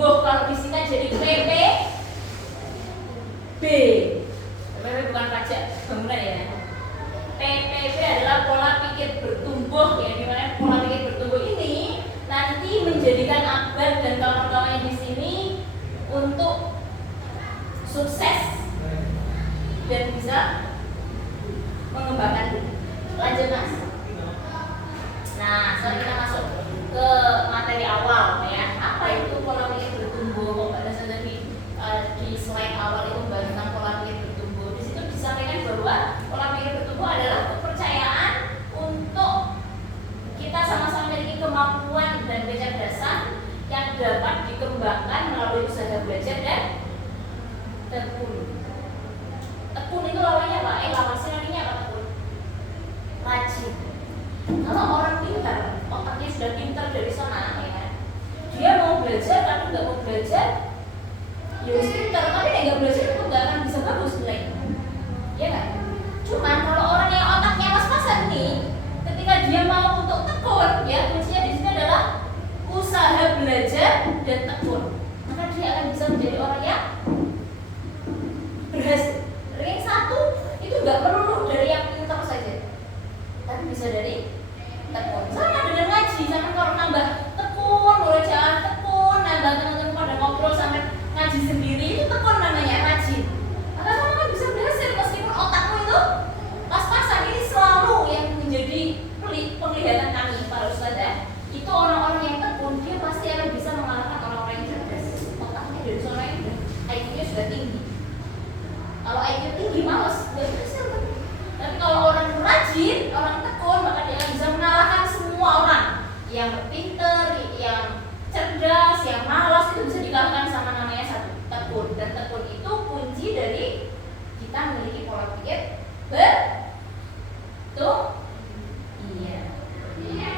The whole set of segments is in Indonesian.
bertumbuh, kalau disingkat jadi PP B. PPB bukan pajak bangunan ya. PPB adalah pola pikir bertumbuh, yang dimana pola pikir bertumbuh ini nanti menjadikan Akbar dan kawan-kawannya di sini untuk sukses dan bisa mengembangkan diri. Lanjut mas. Nah, sekarang kita masuk ke materi awal ya. Apa itu pola pikir bertumbuh? Kok pada saat di slide awal itu membahas tentang pola pikir bertumbuh. Di situ disampaikan bahwa pola pikir bertumbuh adalah kepercayaan untuk kita sama-sama memiliki kemampuan dan kecerdasan yang dapat dikembangkan melalui usaha belajar dan tekun. Tekun itu lawannya apa? Lawan sinonimnya apa tekun? Rajin. Kalau orang pintar, otaknya sudah pintar dari sana, ya kan? Dia mau belajar tapi nggak mau belajar, ya harus pintar. Tapi nggak belajar itu nggak akan bisa bagus nilainya, ya kan? Cuman kalau orang yang otaknya pas-pasan nih, ketika dia mau untuk tekun, ya kuncinya di sini adalah usaha belajar dan tekun, maka dia akan bisa menjadi orang yang berhasil. Ranking 1 itu nggak perlu dari yang pintar saja, tapi bisa dari tekun. Sama dengan ngaji, sama kalau nambah tekun, mulai jalan tekun, nambah teman-teman pada ngobrol sampai ngaji sendiri, itu tekun namanya, rajin. Maka kamu kan bisa berhasil meskipun otakmu itu pas-pasan. Ini selalu yang menjadi penglihatan kami para ustazah. Itu orang-orang yang tekun, dia pasti akan bisa mengalahkan orang-orang yang cerdas. Otaknya dari sana yang IQ-nya sudah tinggi. Kalau IQ tinggi males, nggak berhasil. Tapi kalau orang rajin, orang tekun, maka dia akan bisa mengalahkan semua orang. Yang pinter, yang cerdas, yang malas, itu bisa dikalahkan sama namanya satu, tekun. Dan tekun itu kunci dari kita memiliki pola pikir iya.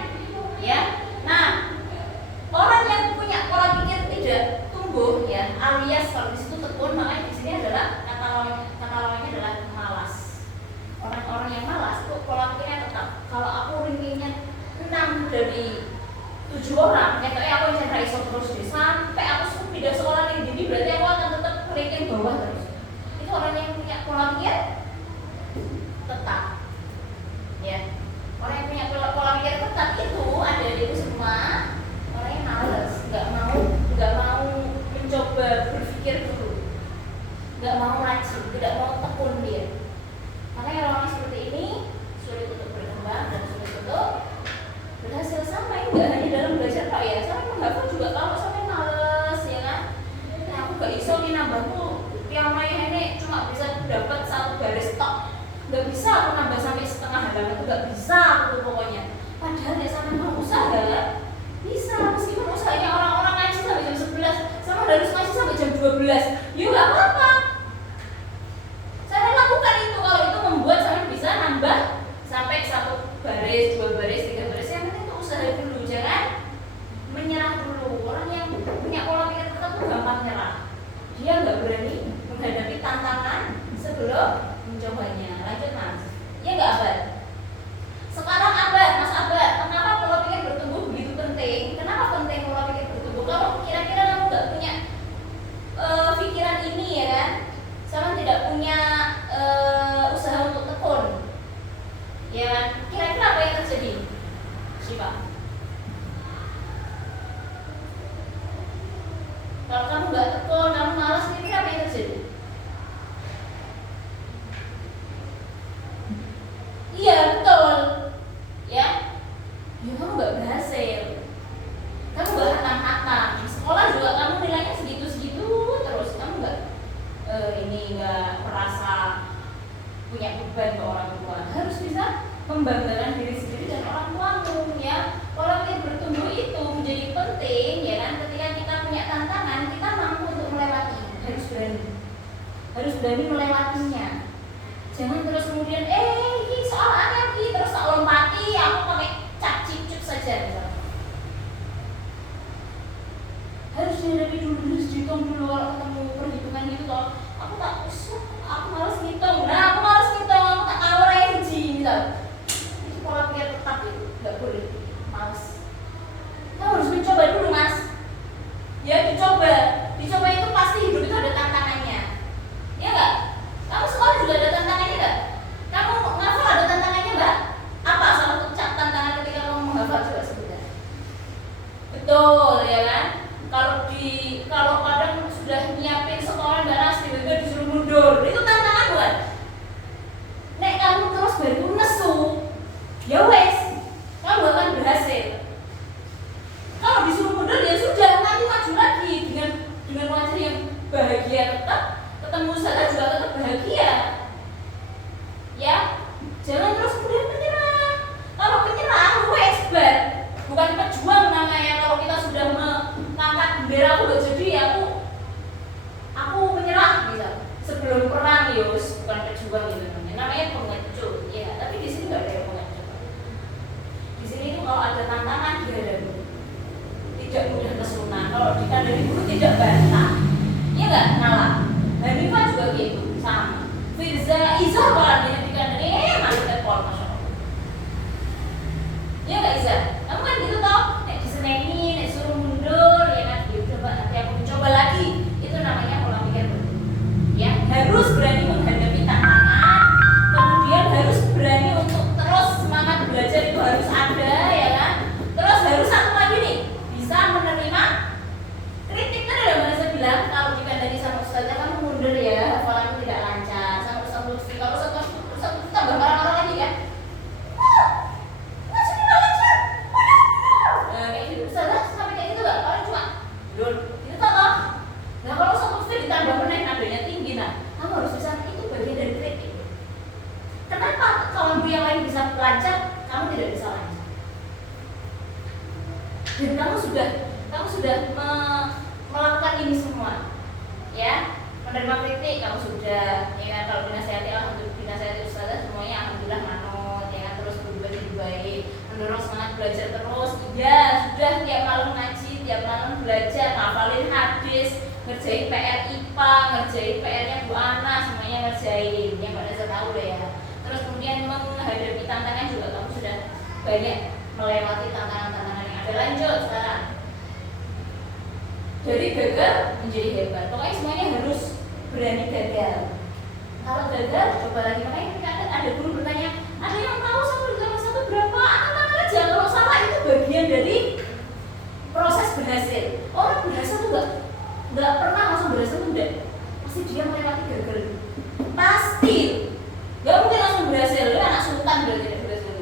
Ya. Nah, orang yang punya pola pikir tidak tumbuh, ya, alias kalau di situ tekun, makanya di sini adalah kata lawannya adalah malas. Orang-orang yang malas itu pola pikirnya tetap. Kalau aku rankingnya 6 dari 7 orang, katanya aku yang iso terus deh, sampai aku pindah sekolah tinggi, berarti aku akan tetap ranking bawah terus. Itu orang yang punya pola pikir tetap, ya. Orang yang punya pola pikir tetap itu ada di itu semua orang yang malas, nggak mau mencoba berpikir dulu, nggak mau rajin, tidak mau tekun dia. Makanya orang seperti ini sulit untuk berkembang dan sulit untuk berhasil. Sama ini nggak hanya dalam belajar pak ya, sampai menghafal juga kalau sampai males, ya kan? Nah aku nggak iso nih nambahku yang main ini cuma bisa dapat 1 baris tok, nggak bisa aku nambah sampai setengah halaman, itu nggak bisa aku pokoknya. Padahal ya sama mau usaha bisa, meskipun usahanya orang-orang ngaji sampai jam 11, sama harus ngaji sampai jam 12, ya nggak apa-apa. Saya lakukan itu kalau itu membuat saya bisa nambah sampai 1 baris, 2 baris, 3 baris. Yang penting itu usaha dulu, jangan menyerah dulu. Orang yang punya pola pikir tetap tuh gampang nyerah. Dia nggak berani menghadapi tantangan sebelum mencobanya. Lanjut mas. Ya nggak Abad? Sekarang Abad, Mas Abad, kenapa pola pikir bertumbuh begitu penting? Kenapa penting pola pikir bertumbuh? Kalau kira-kira kamu nggak punya pikiran ini, ya kan? Sama tidak punya usaha untuk tekun, ya kan? Kira-kira apa yang terjadi? Siapa? Kalau kamu nggak tekun, kamu malas, kira-kira apa yang terjadi? Iya betul, ya. Ya kamu nggak berhasil, kamu nggak hatam-hatam. Sekolah juga kamu nilainya segitu-segitu terus, kamu nggak merasa punya beban ke orang tua. Harus bisa membanggakan diri sendiri dan orang tuamu, ya. Pola pikir bertumbuh itu menjadi penting, ya kan? Ketika kita punya tantangan, kita mampu untuk melewati. Harus berani melewatinya. Jangan terus kemudian ini soal aneh terus tak lompati, aku pakai cap cip saja misalnya. Harus dihadapi dulu, harus dihitung dulu. Kalau ketemu perhitungan gitu toh, aku malas ngitung. Nah aku malas ngitung, aku tak tahu range misal. Itu pola pikir tetap itu nggak boleh, malas. Kamu harus mencoba dulu mas. Ya dicoba. ya wes, kamu akan berhasil. Kalau disuruh mundur ya sudah, nanti maju lagi dengan wajah yang bahagia tetap, ketemu saya juga tetap bahagia. Ya, jangan terus kemudian menyerah. Kalau menyerah, wes bar, bukan pejuang namanya. Kalau kita sudah mengangkat bendera aku gak jadi, aku menyerah gitu. Sebelum perang Yus, bukan pejuang gitu namanya pengecut. Ya, tapi di sini nggak ada yang pengecut. Di sini itu kalau ada tantangan dihadapi, tidak mudah tersunah. Kalau dikandani dulu tidak bantah, ya nggak ngalah. Hanifah juga gitu sama. Firza Iza kalau dia dikandani malu tepol, masya Allah. Ya nggak Iza? Kamu kan gitu tau, nek diseneni, nek suruh mundur, ya kan? Gitu, coba nanti aku coba lagi. Itu namanya pola pikir. Ya, harus berani menghadapi tantangan, kemudian harus berani untuk terus semangat belajar itu harus ada, ya kan? Terus harus satu lagi nih, bisa menerima kritik. Kan ada mana saya bilang kalau dikandani sama ustazah kamu mundur ya, hafalanmu tidak lancar, sama ustaz Lutfi. Kalau ustaz Lutfi tambah marah-marah lagi kan? Ngaji tidak lancar, kayak gitu. Ustazah sampai kayak gitu nggak? Paling cuma mundur, gitu toh. Nah kalau ustaz Lutfi ditambah menaik nadanya tinggi, nah kamu harus bisa, itu bagian dari kritik. Kenapa kawanmu yang lain bisa lancar, kamu tidak bisa lancar? Dan kamu sudah melakukan ini semua, ya, menerima kritik kamu sudah, ya kan? Kalau dinasihati, alhamdulillah, dinasihati ustazah semuanya alhamdulillah manut, ya kan? Terus berubah jadi baik, mendorong semangat belajar terus, ya sudah tiap malam ngaji, tiap malam belajar, ngafalin hadis, ngerjain PR IPA, ngerjain PR-nya Bu Ana, semuanya ngerjain, yang pada saya tahu deh ya. Terus kemudian menghadapi tantangan juga kamu sudah banyak melewati tantangan-tantangan yang ada. Lanjut sekarang, dari gagal menjadi hebat. Pokoknya semuanya harus berani gagal. Kalau gagal, coba lagi. Makanya kadang ada guru bertanya, ada yang tahu 1 + 1 berapa? Angkat aja. Kalau salah itu bagian dari proses berhasil. Orang berhasil tuh nggak pernah langsung berhasil, enggak. Pasti dia melewati gagal. Pasti. Nggak mungkin langsung berhasil. Lu anak sultan berarti tidak berhasil.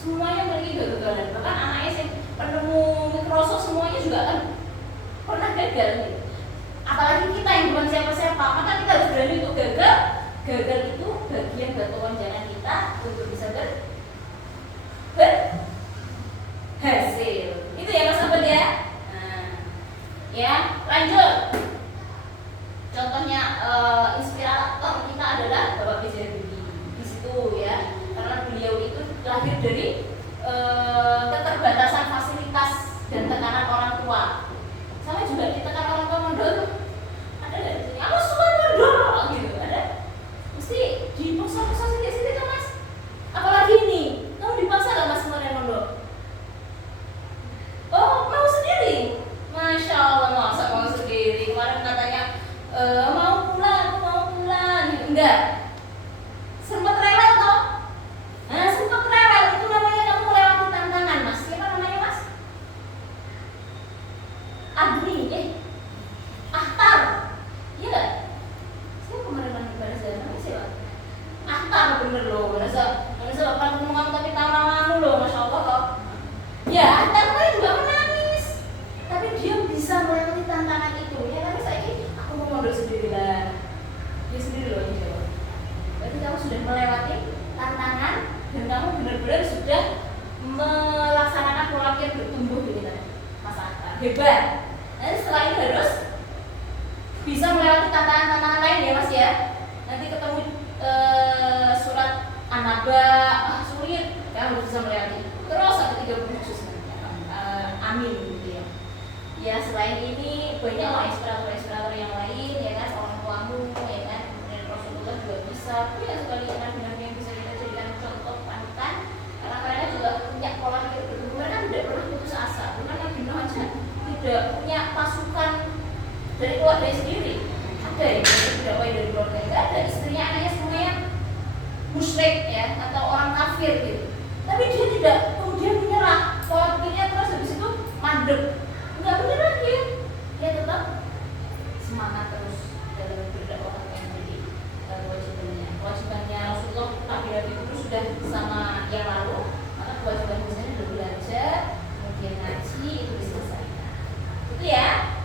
Semuanya memiliki kegagalan. Bahkan anaknya sih penemu Microsoft semuanya juga kan pernah gagal gitu. Apalagi kita yang bukan siapa-siapa, maka kita harus berani untuk gagal. Gagal itu bagian batuan jalan kita untuk bisa berhasil. Itu ya Mas Abad ya. Nah, ya lanjut. Contohnya inspirator kita adalah Bapak B.J. Habibie. Di situ ya, karena beliau itu lahir dari keterbatasan fasilitas dan tekanan orang tua. Sama juga ditekan orang tua mondok tuh. Ada nggak di sini? Aku suka mondok gitu, ada. Mesti dipaksa-paksa sendiri tuh Mas. Apalagi ini, kamu dipaksa nggak Mas kemarin mondok? Oh, mau sendiri? Masya Allah, masa mau sendiri? Kemarin katanya mau pulang gitu. Enggak. Sempat rewel toh? Nah, sempat rewel itu namanya kamu melewati tantangan Mas. Siapa namanya Mas? Agni, Ahtar. Iya nggak? Saya kemarin pada saya namanya siapa? Ahtar, bener loh. Mana saya pernah ketemu kamu tapi tahu namamu loh, Masya Allah loh. Ya, Ahtar kemarin juga menangis. Tapi dia bisa melewati tantangan itu. Ya, tapi saya aku mau mondok sendiri lah. Dia sendiri loh ini jawab. Berarti kamu sudah melewati tantangan dan kamu benar-benar sudah melaksanakan pola pikir bertumbuh gitu kan, Mas Ahtar. Hebat. Nanti setelah ini harus bisa melewati tantangan-tantangan lain ya Mas ya. Nanti ketemu surat An-Naba, sulit, ya harus bisa melewati. Terus sampai 30 khusus amin gitu ya. Ya selain ini banyak lah inspirator yang lain ya kan, orang tuamu ya kan, kemudian Rasulullah juga bisa. Banyak sekali nabi-nabi yang bisa kita jadikan contoh panutan. Karena mereka juga punya pola pikir bertumbuh. Mereka tidak pernah putus asa. Bukan Nabi Nuh aja tidak punya pasukan dari keluarga sendiri. Ada yang tidak dari keluarga, tidak ada, istrinya, anaknya semuanya musyrik ya, atau orang kafir gitu. Tapi dia tidak kemudian menyerah, pola pikirnya terus habis itu mandek, nggak menyerah dia tetap semangat terus dalam berdakwah yang jadi kewajibannya Rasulullah. Nabi-nabi itu sudah sama yang lalu, maka kewajiban misalnya udah belajar, kemudian ngaji itu diselesaikan. Itu ya.